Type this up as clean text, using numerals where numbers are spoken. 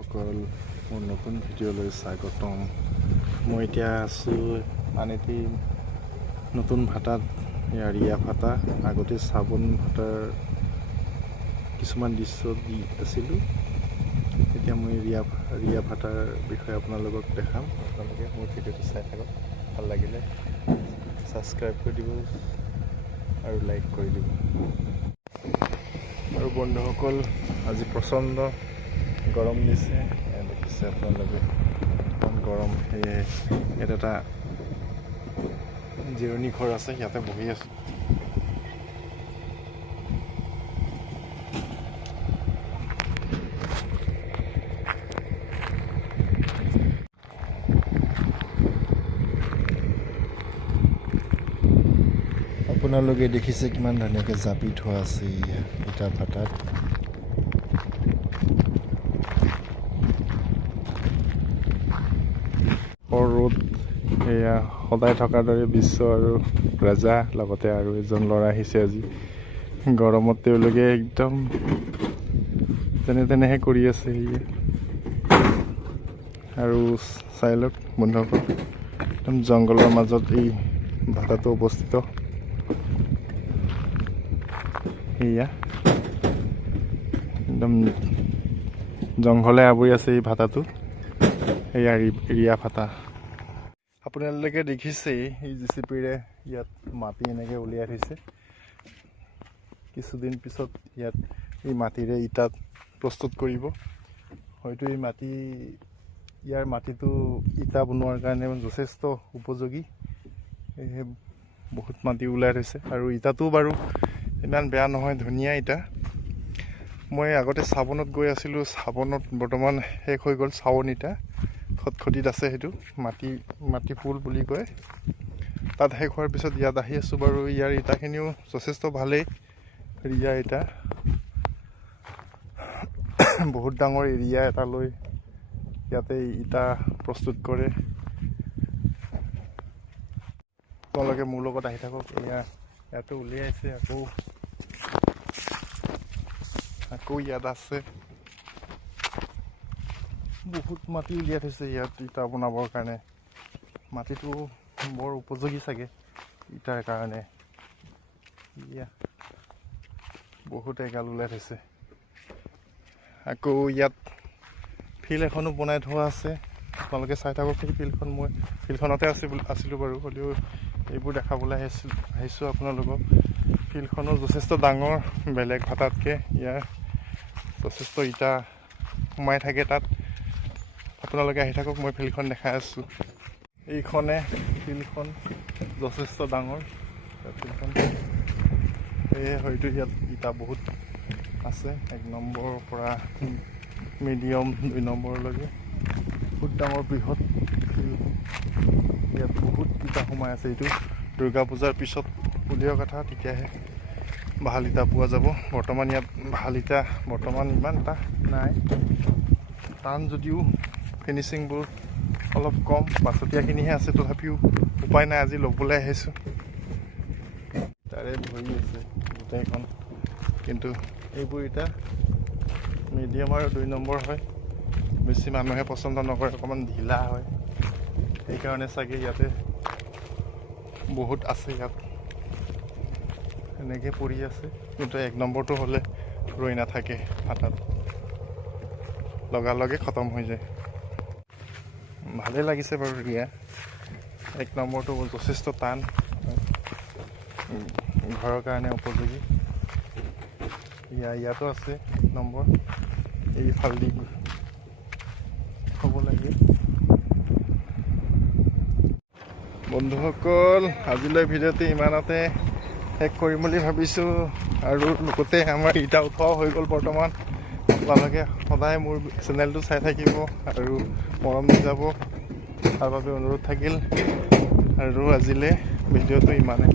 সকল মোৰ নতুন ভিডিঅ'লৈ স্বাগতম। মই এতিয়া আছোঁ আনএটি নতুন ভাটাত, ৰিয়া ভাটা। আগতে চাবোন ভাটাৰ কিছুমান দৃশ্য দি আছিলোঁ। এতিয়া মই ৰিয়া ভাটাৰ বিষয়ে আপোনালোকক দেখাম। আপোনালোকে মোৰ ভিডিঅ'টো চাই থাকক। ভাল লাগিলে ছাবস্ক্ৰাইব কৰি দিব আৰু লাইক কৰি দিব। আৰু বন্ধুসকল, আজি প্ৰচণ্ড গৰম দিছে। দেখিছে আপোনালোকে ইমান গৰম। সেয়ে ইয়াত এটা জিৰণি ঘৰ আছে, ইয়াতে বহি আছোঁ। আপোনালোকে দেখিছে কিমান ধুনীয়াকৈ জাপি থোৱা আছে ইটা ভাটাত। ৰ'দ এয়া সদায় থকাৰ দৰে বিশ্ব আৰু ৰজা, লগতে আৰু এজন ল'ৰা আহিছে আজি। গৰমত তেওঁলোকে একদম যেনে তেনেহে কৰি আছে। আৰু চাই লওক বন্ধুসকল, একদম জংঘলৰ মাজত এই ভাটাটো অৱস্থিত। এয়া একদম জংঘলে আৱৰি আছে এই ভাটাটো। এয়া ৰিয়া ভাটা। আপোনালোকে দেখিছেই এই জেচিপিৰে ইয়াত মাটি এনেকৈ উলিয়াই থৈছে। কিছুদিন পিছত ইয়াত এই মাটিৰে ইটাত প্ৰস্তুত কৰিব। হয়তো ইয়াৰ মাটিটো ইটা বনোৱাৰ কাৰণে যথেষ্ট উপযোগী। সেয়েহে বহুত মাটি ওলাই থৈছে। আৰু ইটাটো বাৰু ইমান বেয়া নহয়, ধুনীয়া ইটা। মই আগতে চাবোনত গৈ আছিলোঁ। চাবোনত বৰ্তমান শেষ হৈ গ'ল চাবোন ইটা। খটখটিত আছে, সেইটো মাটি ফুল বুলি কয়। তাত শেষ হোৱাৰ পিছত ইয়াত আহি আছোঁ বাৰু। ইয়াৰ ইটাখিনিও যথেষ্ট ভালেই। ৰিয়া ইটা বহুত ডাঙৰ এৰিয়া এটা লৈ ইয়াতে ইটা প্ৰস্তুত কৰে। তোমালোকে মোৰ লগত আহি থাকক। ইয়াতে উলিয়াইছে, আকৌ ইয়াত আছে। বহুত মাটি উলিয়াই থৈছে ইয়াত ইটা বনাবৰ কাৰণে। মাটিটো বৰ উপযোগী চাগে ইটাৰ কাৰণে। বহুত এগাল ওলাই থৈছে। আকৌ ইয়াত ফিল্ড এখনো বনাই থোৱা আছে। আপোনালোকে চাই থাকক সেই ফিল্ডখন। মই ফিল্ডখনতে আছিলোঁ বাৰু, হ'লেও এইবোৰ দেখাবলৈ আহিছোঁ আপোনালোকক। ফিল্ডখনো যথেষ্ট ডাঙৰ, বেলেগ ভাটাতকৈ ইয়াৰ যথেষ্ট ইটা সোমাই থাকে তাত। আপোনালোকে আহি থাকক, মই ফিল্ডখন দেখাই আছোঁ। এইখনে ফিল্ডখন যথেষ্ট ডাঙৰ ফিল্ডখন। সেয়ে হয়তো ইয়াত ইটা বহুত আছে, 1 নম্বৰৰ পৰা মিডিয়াম 2 নম্বৰলৈকে। বহুত ডাঙৰ বৃহৎ ফিল্ড। ইয়াত বহুত ইটা সোমাই আছে। এইটো দুৰ্গা পূজাৰ পিছত উলিওৱা কথা, তেতিয়াহে ভাল ইটা পোৱা যাব। বৰ্তমান ইয়াত ভাল ইটা ইমান এটা নাই। টান যদিও ফিনিচিংবোৰ অলপ কম, পাছতীয়াখিনিহে আছে। তথাপিও উপায় নাই, আজি ল'বলৈ আহিছোঁ। তাৰে ভৰি আছে গোটেইখন, কিন্তু এইবোৰ ইটা মিডিয়াম আৰু 2 নম্বৰ হয়। বেছি মানুহে পচন্দ নকৰে, অকণমান ঢিলা হয়। সেইকাৰণে চাগে ইয়াতে বহুত আছে। ইয়াত এনেকৈ পৰি আছে, কিন্তু 1 নম্বৰটো হ'লে ৰৈ নাথাকে ভাটাত, লগালগে খতম হৈ যায়। ভালেই লাগিছে বাৰু ৰিয়া। 1 নম্বৰটো যথেষ্ট টান, ঘৰৰ কাৰণে উপযোগী। ইয়াতো আছে 1 নম্বৰ। এইফালেদি হ'ব লাগে। বন্ধুসকল, আজিলৈ ভিডিঅ'টো ইমানতে শেষ কৰিম বুলি ভাবিছোঁ। আৰু লগতে আমাৰ ইটা উঠোৱাও হৈ গ'ল বৰ্তমান। আপোনালোকে সদায় মোৰ চেনেলটো চাই থাকিব আৰু মৰম দি যাব, তাৰ বাবে অনুৰোধ থাকিল। আৰু আজিলৈ ভিডিঅ'টো ইমানে।